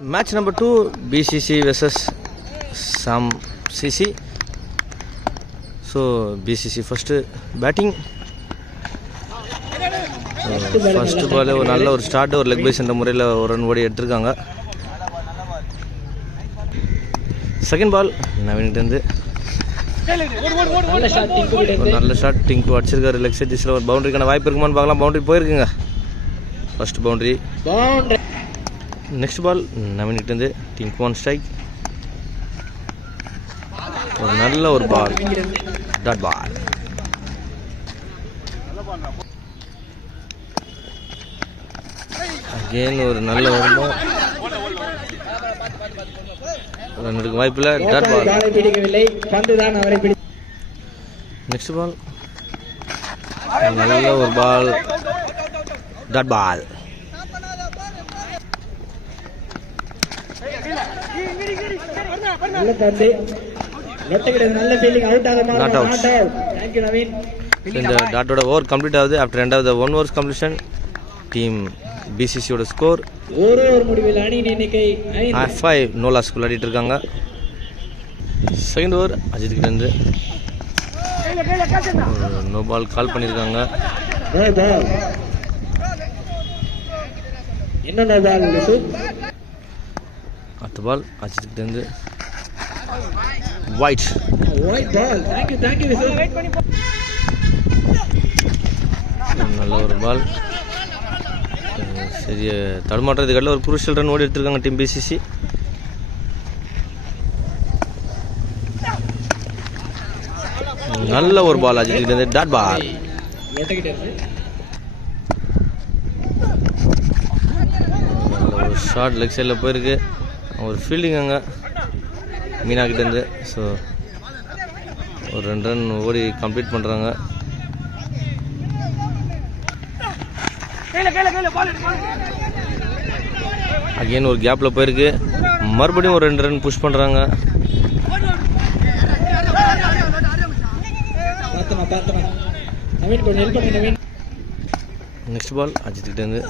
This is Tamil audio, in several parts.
Match number 2, BCC versus Sam CC. So BCC first batting. First ball ஒரு நல்ல ஒரு ஸ்டார்ட், ஒரு லெக் பை சென்ற முறையில் ஒரு ரன் ஓடி எடுத்திருக்காங்க. செகண்ட் பால் நவீன்கிட்டேருந்து ஒரு நல்ல ஷாட் டிங்கு அடிச்சிருக்காரு. லெக் சைட் டிஸ்ல ஒரு பவுண்டரிக்கான வாய்ப்பு இருக்குமான்னு பார்க்கலாம். பவுண்டரி போயிருக்குங்க, ஃபர்ஸ்ட் பவுண்டரி. நெக்ஸ்ட் பால் நவீன்கிட்டேருந்து டிங்கு ஒன் ஸ்ட்ரைக். ஒரு நல்ல ஒரு பால், டாட் பால். அகெயின் ஒரு நல்ல வருமோ, ரன் எடுக்க வாய்ப்பில்லை, டாட் பால். நெக்ஸ்ட் பால் நல்ல ஒரு ball, dot ball. Not out. இந்த டாட்டோட ஓவர் கம்ப்ளீட் ஆகுது. After end of the 1 overs completion team பிசிசியோட ஸ்கோர் 5, நோ லாஸ் விளையாடிட்டு இருக்காங்க. செகண்ட் ஓவர் அஜித் கிட்ட இருந்து நோ பால் கால் பண்ணியிருக்காங்க. அடுத்த பால் அஜித் கிட்ட இருந்து ஒயிட். நல்ல ஒரு பால், சரி தடுமாற்றத்துக்காக ஒரு குரூஷியல் ரன் ஓடி எடுத்திருக்காங்க டீம் பிசிசி. நல்ல ஒரு பால் அஜித் கிட்ட இருந்து, டாட் பால். நல்ல ஒரு ஷார்ட் லெக் சைடில் போயிருக்கு. ஒரு ஃபீல்டிங் அங்கே மீனா கிட்டேருந்து. ஸோ ஒரு 2 ரன் ஓடி கம்ப்ளீட் பண்ணுறாங்க. அகெயின் ஒரு கேப்பில் போயிருக்கு. மறுபடியும் ஒரு 2 ரன் புஷ் பண்ணுறாங்க. நெக்ஸ்ட் பால் அஜித் கிட்டேருந்து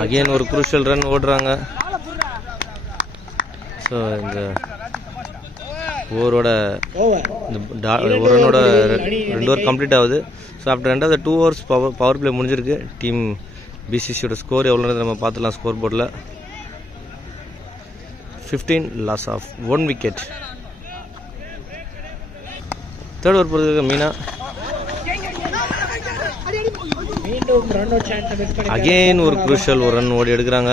அகெயின் ஒரு குரூஷியல் ரன் ஓடுறாங்க. ஸோ இந்த ஓவரோட ஒரு ரன்னோட 2 ஓவர் கம்ப்ளீட் ஆகுது. So after end of the 2 overs power play முடிஞ்சிருக்கு. டீம் பிசிசியோட ஸ்கோர் எவ்வளோன்றது நம்ம பார்த்துலாம். ஸ்கோர் போர்டில் 15 loss of 1 wicket. Third over போகிறதுக்கு மீனா அகெயின் ஒரு குரூஷியல் ஒரு ரன் ஓடி எடுக்கிறாங்க.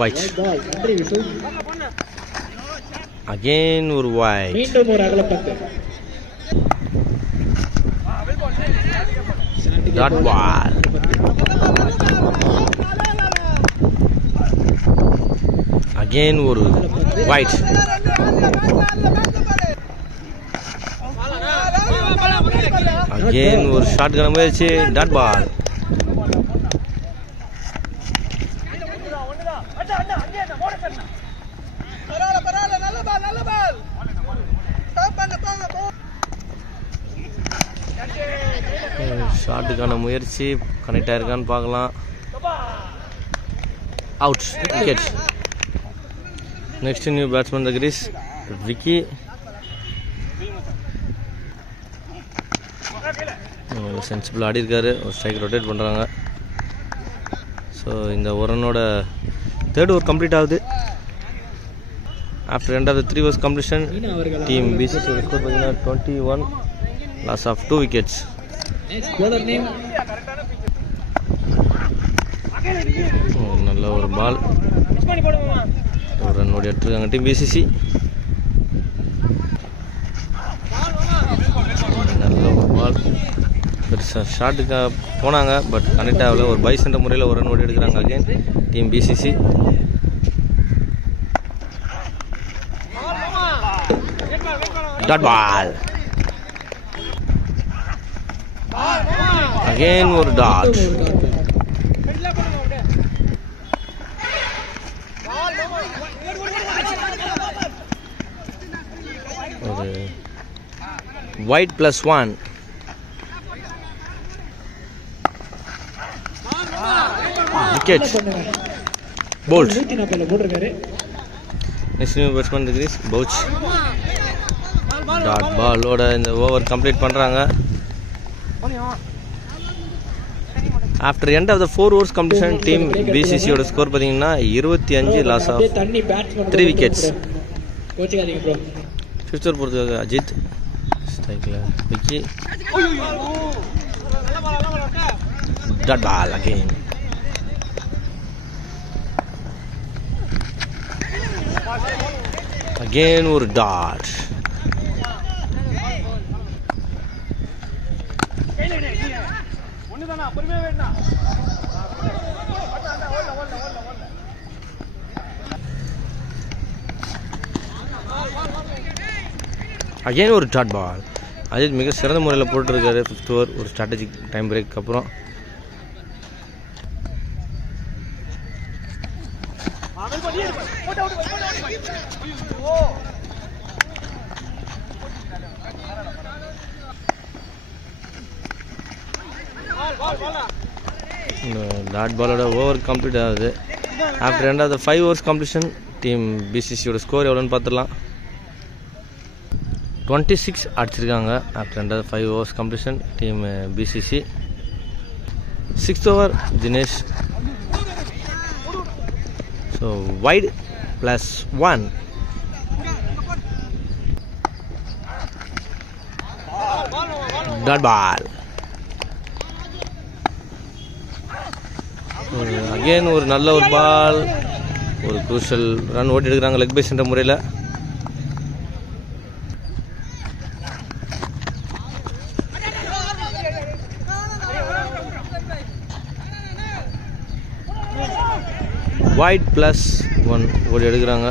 ஒயிட், அகெயின் ஒரு ஒயிட். Dot ball. அகெயின் ஒரு ஒயிட். அகெயின் ஒரு ஷார்ட்கான முயற்சி, டாட் பால். ஷாட்டுக்கான முயற்சி கனெக்ட் ஆயிருக்கான்னு பார்க்கலாம். Out, wicket. Next new batsman the crease Vicky. Sensible ஆடி இருக்காரு. ஒரு ஸ்ட்ரைக் ரொட்டேட் பண்ணுறாங்க. ஸோ இந்த ஒரு ரன்னோட தேர்ட் ஓவர் கம்ப்ளீட் ஆகுது. After end of the 3 overs completion team BCC score பார்த்தீங்கன்னா 21 லாஸ் ஆஃப் 2 wickets. நல்ல ஒரு பால், ஒரு ரன் ஓடி எடுத்துருக்காங்க டீம் பிசிசி. நல்ல ஒரு பால், பெருசாக ஷாட்டுக்காக போனாங்க, பட் கனெக்ட் ஆகல. ஒரு பை சென்ற முறையில் ஒரு ரன் ஓடி எடுக்கிறாங்க அகெயின் டீம் பிசிசி. Dot ball. அகைன் ஒரு டாட். ஒரு white +1. Wicket. Bolt. Next new batsman is Bouch. Dot ball ஓட இந்த ஓவர் கம்ப்ளீட் பண்றாங்க. After end of the 4 overs completion team BCC ஓட ஸ்கோர் பாத்தீங்கன்னா 25 லாஸ் ஆஃப் 3 wickets. கோச்சிக்காதீங்க ப்ரோ. 5th ஓவர் போறதுக்காக Ajith ஸ்ட்ரைக்ல Vicky. Dot ball again. Again ஒரு dot. Again ஒரு dot ball. அஜித் மிக சிறந்த முறையில் போட்டுருக்காரு 5th ஓவர் ஒரு ஸ்ட்ராட்டஜிக் டைம் பிரேக் அப்புறம். டாட் பாலோட ஓவர் கம்ப்ளீட் ஆகுது. After end of the 5 overs completion team பிசிசியோட ஸ்கோர் எவ்வளோன்னு பார்த்துடலாம். 26 அடிச்சிருக்காங்க. After end of the 5 overs completion team BCC. 6th over Dinesh. So wide +1. Dot ball. Again ஒரு நல்ல ஒரு பால். ஒரு குரூஷியல் ரன் ஓட்டி எடுக்கிறாங்க லெக் பைஸ் என்ற முறையில். வைட் +1 ஓடி எடுக்கிறாங்க.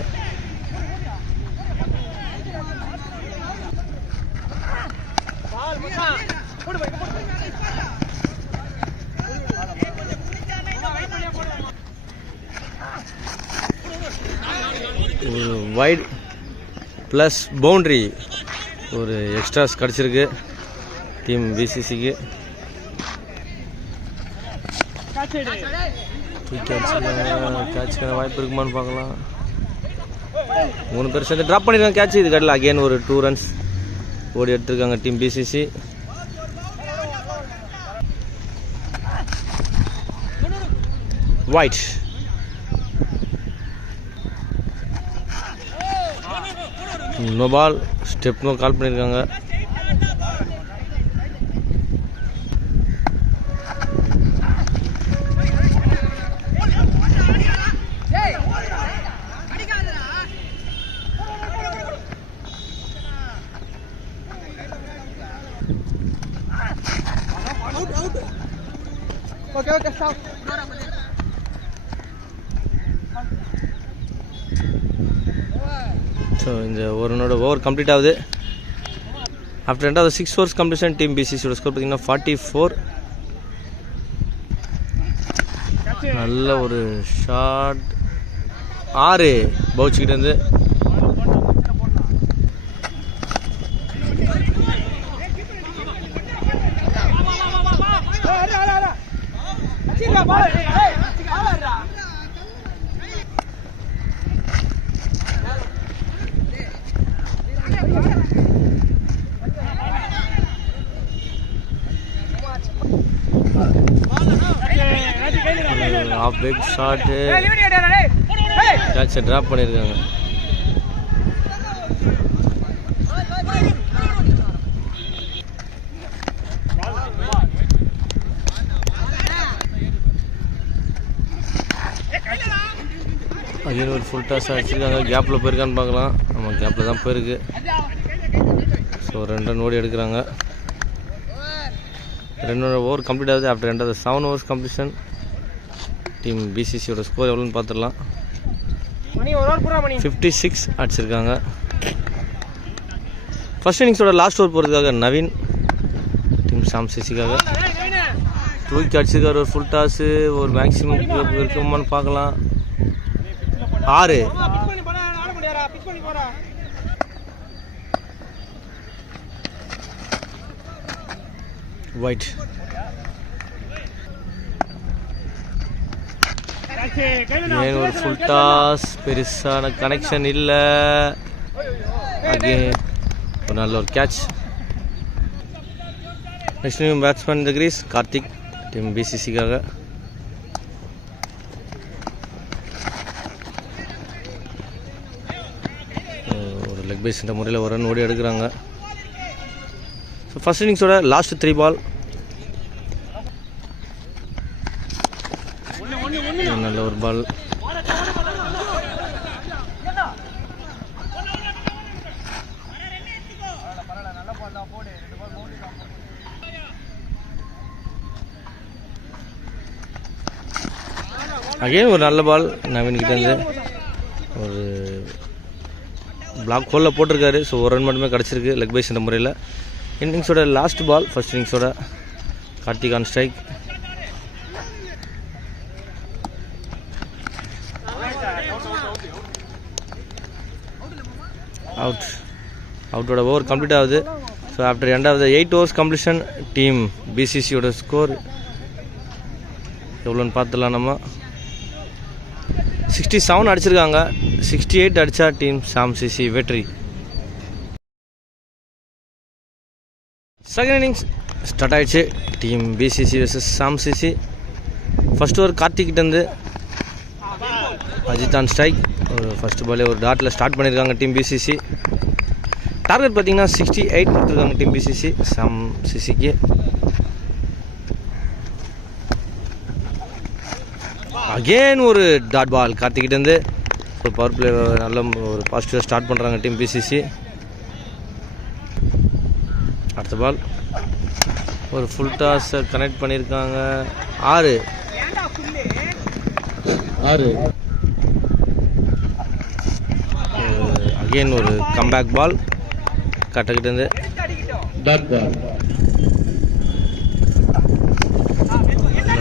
ஒரு வைட் ப்ளஸ் பவுண்ட்ரி ஒரு எக்ஸ்ட்ராஸ் கிடச்சிருக்கு டீம் பிசிசிக்கு. கேட்சுக்கான வாய்ப்பு இருக்குமான்னு பார்க்கலாம். 3 பேர் சேர்ந்து ட்ராப் பண்ணிருக்காங்க கேட்ச். இது கடையில் அகெயின் ஒரு 2 runs ஓடி எடுத்திருக்காங்க team BCC. Wide. No ball. ஸ்டெப்னோ கால் பண்ணியிருக்காங்க. Okay, stop. ஸோ இந்த ஓவரோட ஓவர் கம்ப்ளீட் ஆகுது. After end of 6 overs completion team பிசிசியோட ஸ்கோர் பார்த்தீங்கன்னா 44. நல்ல ஒரு ஷாட் 6 பவுச்சுக்கிட்டேருந்து. ஆஃப் பிக் ஷாட்டு கேட்சை ட்ராப் பண்ணியிருக்காங்க. அகைன் ஒரு ஃபுல் டாஸ் அடிச்சிருக்காங்க. கேப்பில் போயிருக்கான்னு பார்க்கலாம். ஆமாம் கேப்பில் தான் போயிருக்கு. ஸோ 2 run ஓடி எடுக்கிறாங்க. 2 over கம்ப்ளீட் ஆகுது. After end of 7 overs completion team பிசிசியோட ஸ்கோர் எவ்வளோன்னு பார்த்துடலாம். 56 அடிச்சிருக்காங்க. ஃபர்ஸ்ட் இன்னிங்ஸோட லாஸ்ட் ஓவர் போகிறதுக்காக நவீன் டீம் சாம் சிசிக்காக. தூக்கி அடிச்சிருக்காரு. ஒரு ஃபுல் டாஸு, ஒரு மேக்ஸிமம் இருக்குமான்னு பார்க்கலாம். 6 ஒயிட். ஏன் ஒரு ஃபுல் டாஸ், பெருசான கனெக்ஷன் இல்லை. அகெயின் ஒரு நல்ல ஒரு கேட்ச். நெக்ஸ்ட் நியூ பேட்ஸ்மேன் இந்த கிரீஸ் கார்த்திக், டீம் பிசிசிக்காக. ஒரு லெக் பைஸ் என்ற முறையில் ஒரு ரன் ஓடி எடுக்கிறாங்க. ஸோ ஃபர்ஸ்ட் இன்னிங்ஸோட லாஸ்ட் 3 பால். நல்ல ஒரு பால். அகைன் ஒரு நல்ல பால் நவீன் கிட்ட இருந்து. ஒரு பிளாக் ஹோலில் போட்டிருக்காரு. ஸோ ஒரு ரன் மட்டுமே கிடச்சிருக்கு லெக் பைஸ் என்ற முறையில். இன்னிங்ஸோட லாஸ்ட் பால் ஃபர்ஸ்ட் இன்னிங்ஸோட. Karthik on strike. அவுட்டோட ஓவர் கம்ப்ளீட் ஆகுது. So after end of the 8 overs completion team பிசிசியோட ஸ்கோர் எவ்வளோன்னு பார்த்துலாம். நம்ம 67 அடிச்சிருக்காங்க. 68 அடித்தா டீம் சாம்சிசி வெற்றி. செகண்ட் இன்னிங்ஸ் ஸ்டார்ட் ஆகிடுச்சு. Team BCC versus Sam CC. First over கார்த்திக்கிட்டேருந்து அஜித் ஆன் ஸ்ட்ரைக். ஒரு ஃபர்ஸ்ட் பாலே ஒரு டாட்டில் ஸ்டார்ட் பண்ணியிருக்காங்க டீம் பிசிசி. டார்கெட் பார்த்தீங்கன்னா 68 கொடுத்துருக்காங்க டீம் பிசிசி சாம்சிசிக்கு. அகெயின் ஒரு டாட் பால் கார்த்திக்கிட்டேருந்து. ஒரு பவர் பிளே நல்ல ஒரு பாசிட்டிவாக ஸ்டார்ட் பண்ணுறாங்க டீம் பிசிசி. அடுத்த பால் ஒரு ஃபுல் டாஸ் கனெக்ட் பண்ணியிருக்காங்க. 6 அகெயின் ஒரு கம்பேக் பால் கட்டக்கிட்டேருந்து.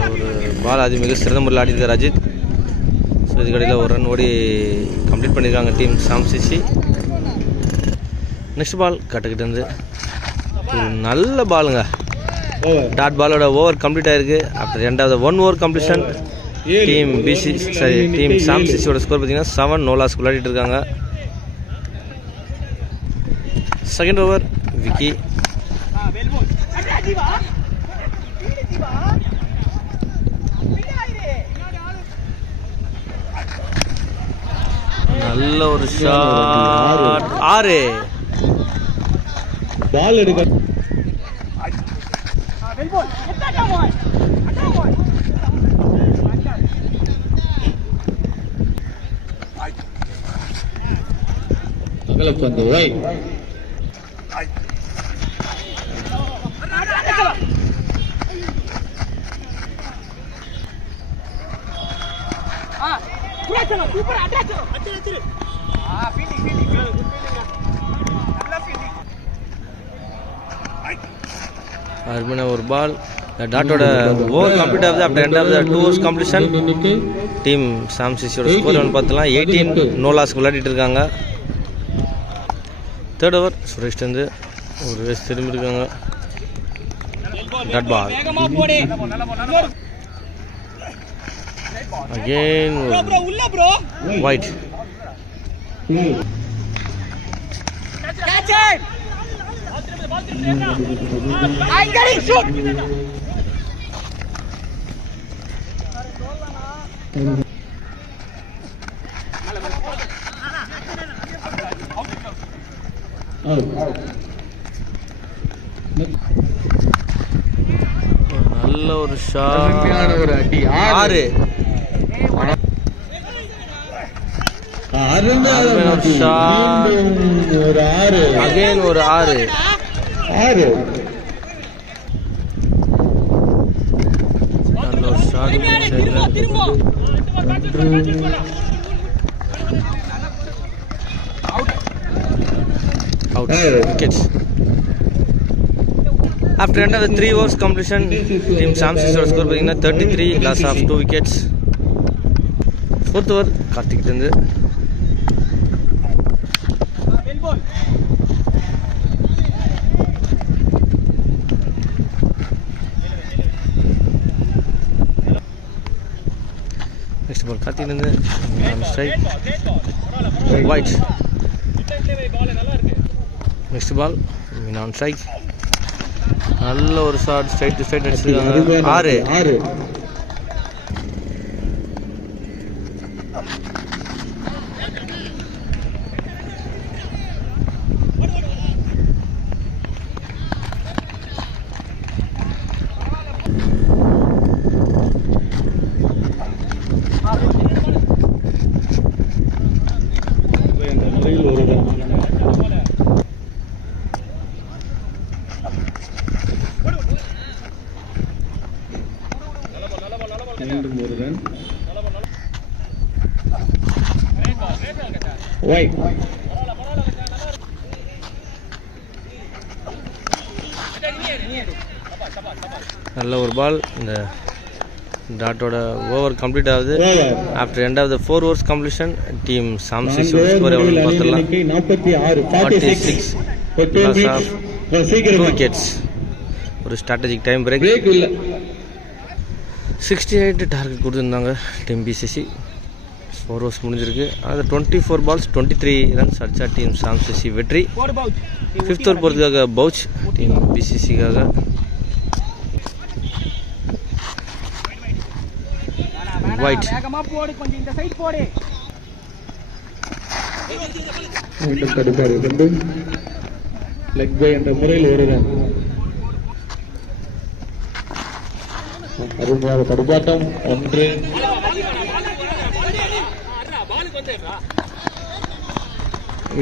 ஒரு பால் அது மிக சிறந்த முறையில் ஆடிருக்கார் அஜித். ஸோ இதுக்கடையில் ஒரு ரன் ஓடி கம்ப்ளீட் பண்ணியிருக்காங்க டீம் சாம்சிசி. நெக்ஸ்ட் பால் கட்டக்கிட்டேருந்து ஒரு நல்ல பாலுங்க. டாட் பாலோட ஓவர் கம்ப்ளீட் ஆயிருக்கு. ஆஃப்டர் ரெண்டாவது 1 over கம்ப்ளீஷன் டீம் டீம் சாம்சிசியோட ஸ்கோர் பார்த்தீங்கன்னா 7 no loss விளையாடிட்டு இருக்காங்க. Second over Vicky. நல்ல ஒரு ஷாட். 6 பால் எடுக்க. அகலப்பந்து ரைட். அருமையான ஒரு பால். டாட்டோட ஓவர் கம்ப்ளீட் ஆகுது. After end of the 2 overs completion team சாம்சிசியோட ஸ்கோர் ஒன்று பார்த்தலாம் 18 no loss விளையாடிட்டு இருக்காங்க. தேர்ட் ஓவர் சுரேஷ்டேந்து ஒரு ரேஸ் திரும்பி இருக்காங்க. Dot ball again wide. I'm getting shoot. நல்ல ஒரு ஷாட். 6 அகைன் ஒரு 6 நல்ல ஒரு shot. Out wickets. After end of the 3 overs completion, team Sam CC score பார்த்தீங்கன்னா 33, loss of 2 wickets. 4th over Karthik இருந்து நெக்ஸ்ட் பால் கார்த்திக் இருந்து strike wide. Next ball on strike. நல்ல ஒரு ஷாட் ஸ்ட்ரைட் டு ஸ்ட்ரைட் அடிச்சிருக்காங்க. 6 White. நல்ல ஒரு பால். இந்த டாட்டோட ஓவர் கம்ப்ளீட் ஆகுது. After end of the 4 overs completion team Sam CC score எவ்வளவு பார்த்தலாம். 46 loss of 2 wickets. ஒரு ஸ்ட்ராட்டஜிக் டைம் பிரேக். 68 டார்கெட் கொடுத்துருந்தாங்க டீம் பிசிசி. 4 overs முடிஞ்சிருக்கு. அது 24 balls 23 runs அடிச்சா டீம் சாம் சிசி வெற்றி. 5th over போகிறதுக்காக பவுச் டீம் பிசிசிக்காக. ஒயிட் லெக் பை என்ற முறையில் ஒரு ரன். அருமையாக தடுப்பாட்டம். 1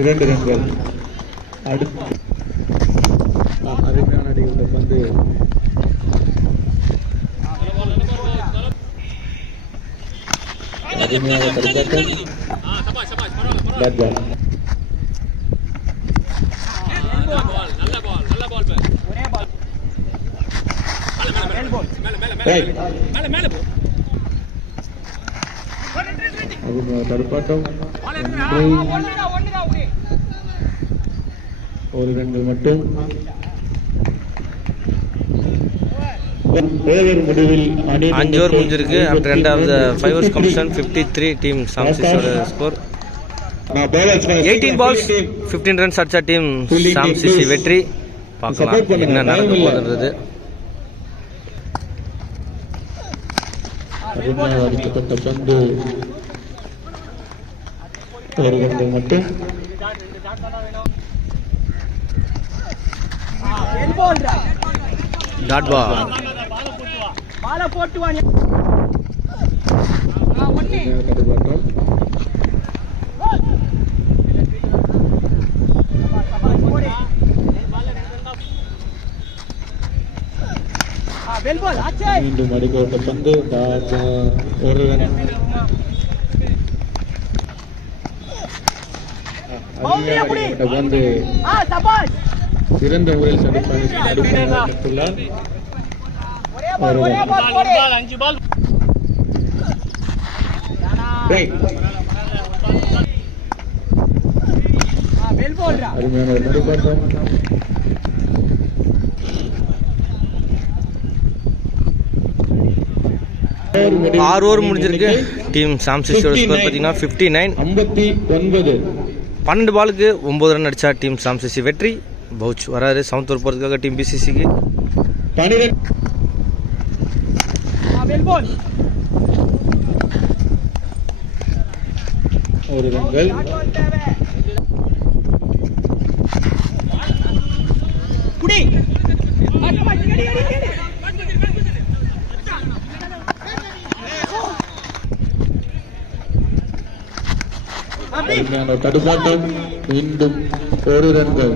2 ரன்கள். அடுத்து அருமையான அடிகள் பந்து. அருமையாக தடுப்பாட்டம். Bat ball. தடுப்பாட்டம். 1 ரன்கள் மட்டும். முடிவில் 5 over முடிஞ்சிருக்கு. After end of the 5 overs completion 53 team Sam சிசியோட ஸ்கோர். 18 balls 15 runs அடிச்சா டீம் சாம் சிசி வெற்றி. பார்க்கலாம் என்ன நடக்க போகுதுன்றது. அடிக்கப்பட்ட பந்து 1 ரன்கள் மட்டும். Dot ball. மீண்டும் அடிக்கப்பட்ட பந்து 1 ரன். பந்து சிறந்த முறையில் தடுத்துள்ளார். அருமையான தடுப்பாட்டம். 6 over முடிஞ்சிருக்கு. டீம் சாம் சிசியோட ஸ்கோர் பார்த்தீங்கன்னா 59. 12 பாலுக்கு 9 ரன் அடிச்சா டீம் சாம் சிசி வெற்றி. பவுச் வராரு 7th over போகிறதுக்காக டீம் பிசிசிக்கு. 1 ரன்கள். தடுப்பாட்டம். மீண்டும் 1 ரன்கள்.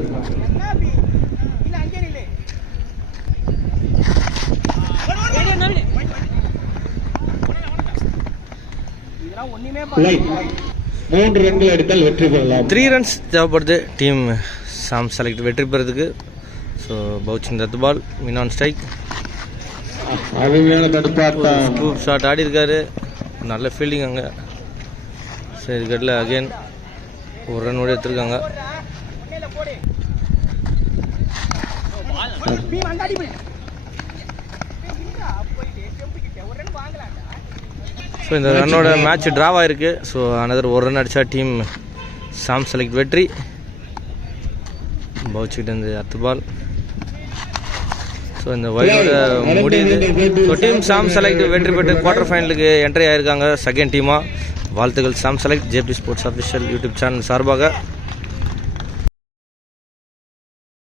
மூன்று ரன்கள் எடுத்தால் வெற்றி பெறலாம். 3 runs தேவைப்படுது டீம் சாம் செலக்ட் வெற்றி பெறதுக்கு. ஸோ ஸோ பவுச்சிங் டெத் பால், மீன் ஆன் ஸ்ட்ரைக். அருமையான தடுப்பாட்டம். ஸ்கூப் ஷாட் ஆடி இருக்காரு, நல்ல ஃபீல்டிங் அங்கே. சரி கட்டில் அகெயின் ஒரு ரன் ஓடி எடுத்துருக்காங்க. ஸோ இந்த ரன்னோட மேட்ச் ட்ராவ் ஆகிருக்கு. ஸோ அனதர் ஒரு ரன் அடித்தா டீம் சாம் செலக்ட் வெற்றி. பவுச்சிக்கிட்டு இருந்து அத்து பால். ஸோ இந்த வைடோட முடியுது. ஸோ டீம் சாம் செலக்ட் வெற்றி பெற்று குவார்டர் ஃபைனலுக்கு என்ட்ரி ஆகிருக்காங்க செகண்ட் டீமாக. வாழ்த்துக்கள் Sam select. JP sports official YouTube channel சார்பாக.